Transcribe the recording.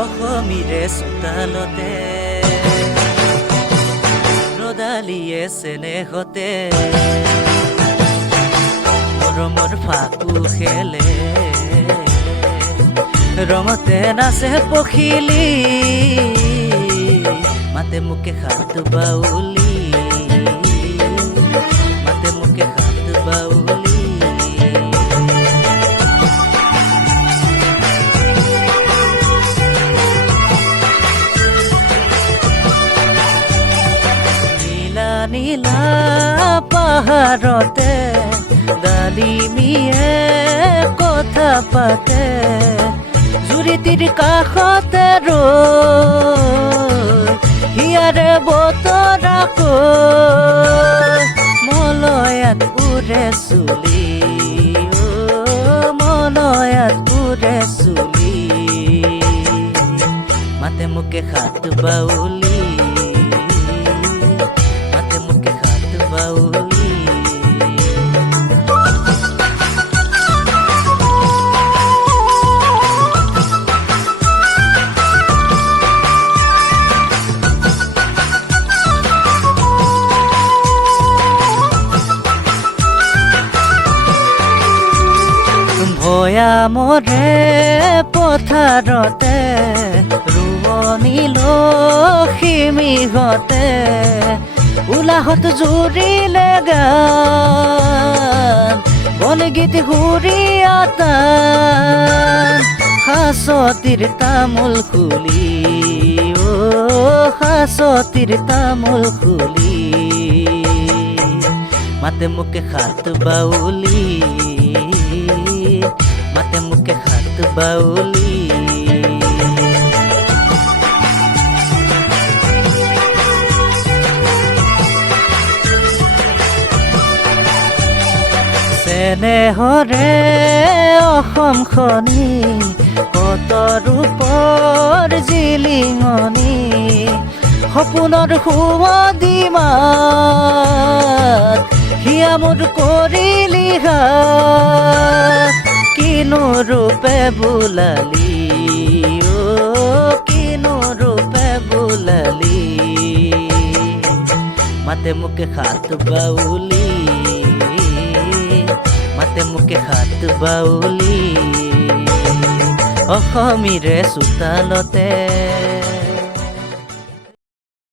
অসমীৰে চোতালতে ৰদালিয়ে চেনেহতে মৰমৰ ফাকু খেলে ৰঙতে নাচে পখিলি মাতে মোকে হাত বাউলি মাতে মোকে হাত বাউলি নীলা নীলা পাহাৰতে ডালিমিয়ে কথা পাতে জুৰিটিৰ কাষতে হিয়াৰে বতৰাকৈ মলয়াত উৰে চুলি মলয়াত উৰে চুলি মাতে মোকে হাত বাউলি মাতে মোকে হাত বাউলি ভয়ামৰে পথাৰতে ৰোৱনী লখিমীহঁতে উলাহত জুৰিলে গান বনগীত হুৰিয়াতান হাঁচতিৰ তামোল খুলি হাঁচতিৰ তামোল খুলি মাতে মোকে হাত বাউলি মাতে মোকে হাত বাউলি চেনেহৰে অসমখনি কত ৰূপৰ জিলিঙনি সপোনৰ সুৱদি মাত হিয়া মোৰ কৰিলি হাত কিনো ৰূপে বোলালি কিনো ৰূপে বোলালি মাতে মোকে হাত বাউলি মাতে মোকে হাত বাউলি অসমীৰে চোতালতে